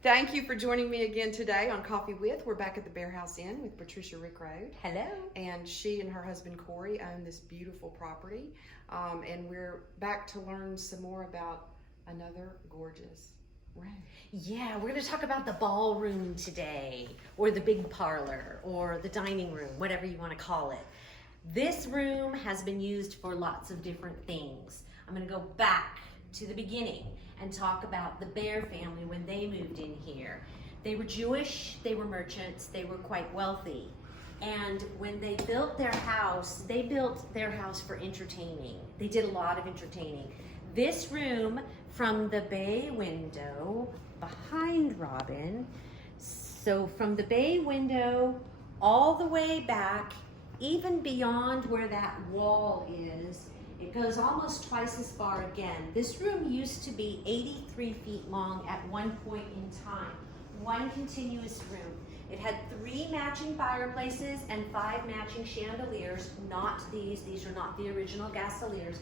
Thank you for joining me again today on Coffee With. We're back at the Baer House Inn with Patricia Rickrode. Hello. And she and her husband Corey own this beautiful property. And we're back to learn some more about another gorgeous room. Yeah, we're going to talk about the ballroom today, or the big parlor, or the dining room, whatever you want to call it. This room has been used for lots of different things. I'm going to go back to the beginning and talk about the Baer family when they moved in here. They were Jewish, they were merchants, they were quite wealthy. And when they built their house for entertaining. They did a lot of entertaining. This room, from the bay window behind Robin, so from the bay window all the way back, even beyond where that wall is, it goes almost twice as far again. This room used to be 83 feet long at one point in time, one continuous room. It had 3 matching fireplaces and 5 matching chandeliers, not these are not the original gasoliers,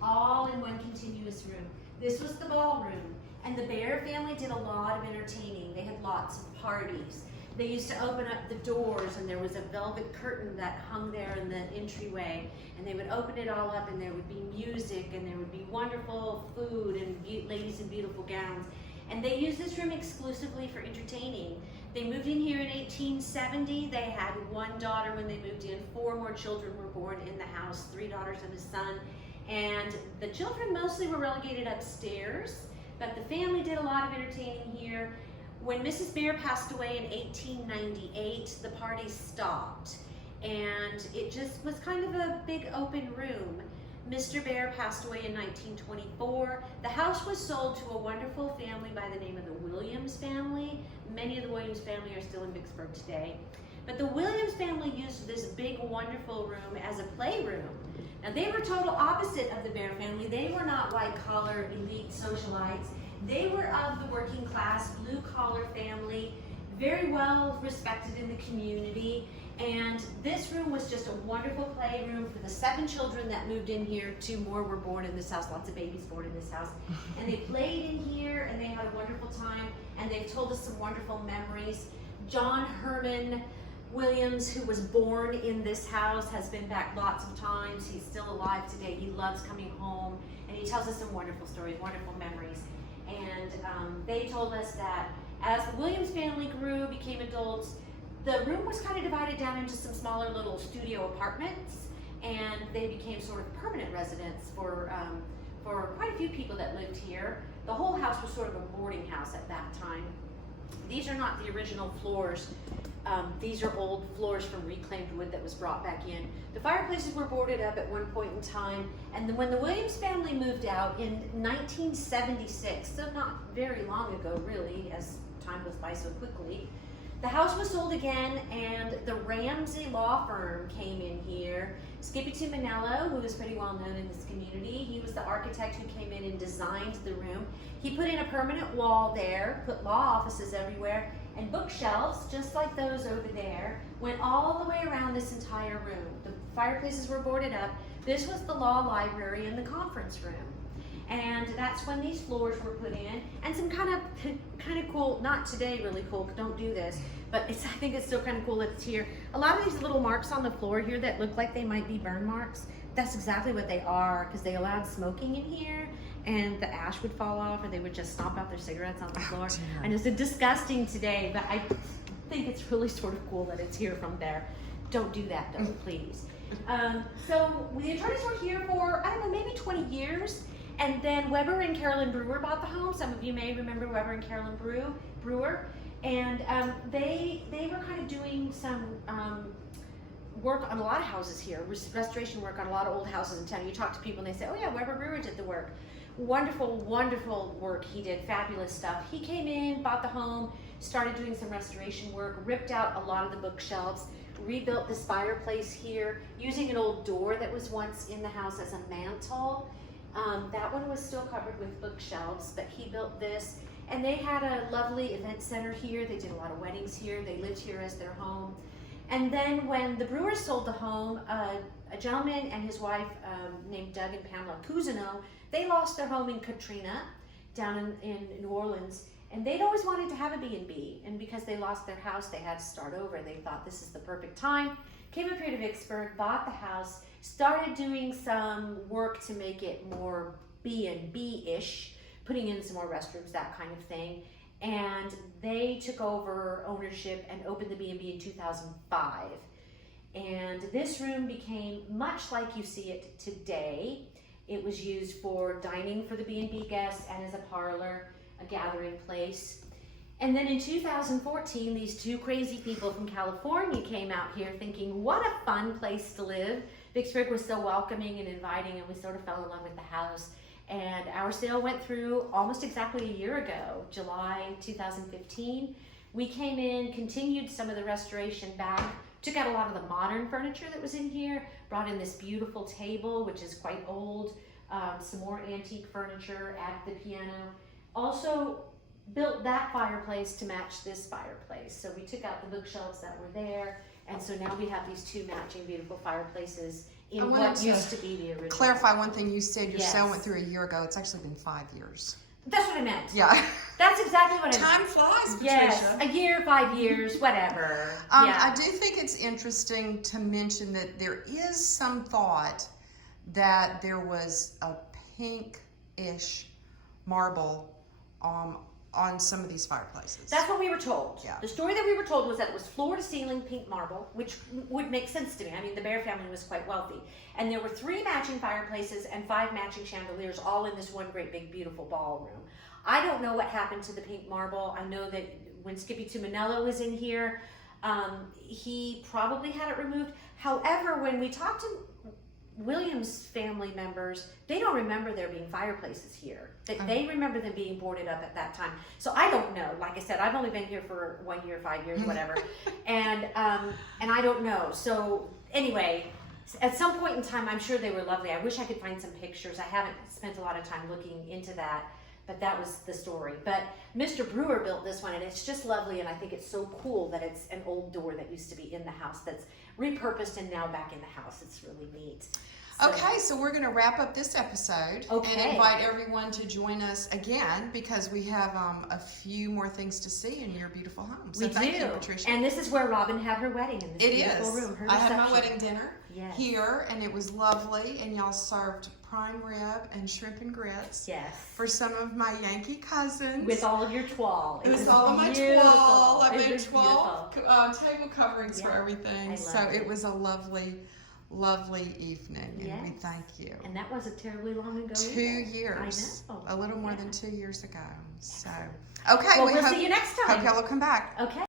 all in one continuous room. This was the ballroom, and the Baer family did a lot of entertaining. They had lots of parties. They used to open up the doors, and there was a velvet curtain that hung there in the entryway, and they would open it all up, and there would be music, and there would be wonderful food and ladies in beautiful gowns. And they used this room exclusively for entertaining. They moved in here in 1870. They had 1 daughter when they moved in. 4 more children were born in the house, 3 daughters and a son. And the children mostly were relegated upstairs, but the family did a lot of entertaining here. When Mrs. Baer passed away in 1898, the party stopped, and it just was kind of a big open room. Mr. Baer passed away in 1924. The house was sold to a wonderful family by the name of the Williams family. Many of the Williams family are still in Vicksburg today. But the Williams family used this big, wonderful room as a playroom. Now, they were total opposite of the Baer family. They were not white-collar elite socialites. They were of the working class, blue-collar family, very well respected in the community. And this room was just a wonderful playroom for the 7 children that moved in here. 2 more were born in this house, lots of babies born in this house. And they played in here, and they had a wonderful time, and they've told us some wonderful memories. John Herman Williams, who was born in this house, has been back lots of times. He's still alive today. He loves coming home, and he tells us some wonderful stories, wonderful memories. And they told us that as the Williams family grew, became adults, the room was kind of divided down into some smaller little studio apartments, and they became sort of permanent residents for quite a few people that lived here. The whole house was sort of a boarding house at that time. These are not the original floors. These are old floors from reclaimed wood that was brought back in. The fireplaces were boarded up at one point in time, and then when the Williams family moved out in 1976, so not very long ago really, as time goes by so quickly, the house was sold again, and the Ramsey law firm came in here. Skippy Manello, who is pretty well known in this community, he was the architect who came in and designed the room. He put in a permanent wall there, put law offices everywhere, and bookshelves, just like those over there, went all the way around this entire room. The fireplaces were boarded up. This was the law library and the conference room. And that's when these floors were put in, and some kind of cool, not today really cool, don't do this, but I think it's still kind of cool that it's here. A lot of these little marks on the floor here that look like they might be burn marks, that's exactly what they are, because they allowed smoking in here, and the ash would fall off, or they would just stomp out their cigarettes on the floor. And it's disgusting today, but I think it's really sort of cool that it's here from there. Don't do that though, please. So the attorneys were here for, I don't know, maybe 20 years. And then Weber and Carolyn Brewer bought the home. Some of you may remember Weber and Carolyn Brewer. And they were kind of doing some work on a lot of houses here, restoration work on a lot of old houses in town. You talk to people and they say, oh yeah, Weber Brewer did the work. Wonderful, wonderful work he did, fabulous stuff. He came in, bought the home, started doing some restoration work, ripped out a lot of the bookshelves, rebuilt this fireplace here, using an old door that was once in the house as a mantle. That one was still covered with bookshelves, but he built this. And they had a lovely event center here. They did a lot of weddings here. They lived here as their home. And then when the Brewers sold the home, a gentleman and his wife named Doug and Pamela Cousineau, they lost their home in Katrina down in New Orleans. And they'd always wanted to have a B&B, and because they lost their house, they had to start over. They thought this is the perfect time. Came up here to Vicksburg, bought the house, started doing some work to make it more B&B-ish, putting in some more restrooms, that kind of thing. And they took over ownership and opened the B&B in 2005. And this room became much like you see it today. It was used for dining for the B&B guests and as a parlor, a gathering place. And then in 2014, these two crazy people from California came out here thinking, what a fun place to live. Vicksburg was so welcoming and inviting, and we sort of fell in love with the house. And our sale went through almost exactly a year ago, July 2015. We came in, continued some of the restoration back, took out a lot of the modern furniture that was in here, brought in this beautiful table, which is quite old, some more antique furniture, added the piano. Also built that fireplace to match this fireplace. So we took out the bookshelves that were there, and so now we have these two matching beautiful fireplaces in what used to be the original. Clarify one thing you said, your Yes. sale went through a year ago. It's actually been 5 years. That's what I meant. Yeah. That's exactly what I meant. Time flies, Patricia. Yes, a year, 5 years, whatever. I do think it's interesting to mention that there is some thought that there was a pink-ish marble on some of these fireplaces. That's what we were told. Yeah. The story that we were told was that it was floor to ceiling pink marble, which would make sense to me. I mean, the Baer family was quite wealthy. And there were 3 matching fireplaces and 5 matching chandeliers, all in this one great big beautiful ballroom. I don't know what happened to the pink marble. I know that when Skippy Tuminello was in here, he probably had it removed. However, when we talked to Williams family members, they don't remember there being fireplaces here. They remember them being boarded up at that time. So I don't know. Like I said, I've only been here for 1 year, 5 years, whatever, and I don't know. So anyway, at some point in time, I'm sure they were lovely. I wish I could find some pictures. I haven't spent a lot of time looking into that, but that was the story. But Mr. Brewer built this one, and it's just lovely, and I think it's so cool that it's an old door that used to be in the house that's repurposed and now back in the house. It's really neat. Okay, so we're going to wrap up this episode and invite everyone to join us again because we have a few more things to see in your beautiful home. So thank you, Patricia. And this is where Robin had her wedding, in this beautiful room. I had my wedding dinner here, and it was lovely, and y'all served prime rib and shrimp and grits for some of my Yankee cousins. With all of your toile. It was all of my toile. I made 12 table coverings for everything. So it was a lovely evening, and we thank you. And that wasn't terribly long ago. 2 years. I know. A little more than 2 years ago. So, okay. Well, we'll see you next time. Hope y'all will come back. Okay.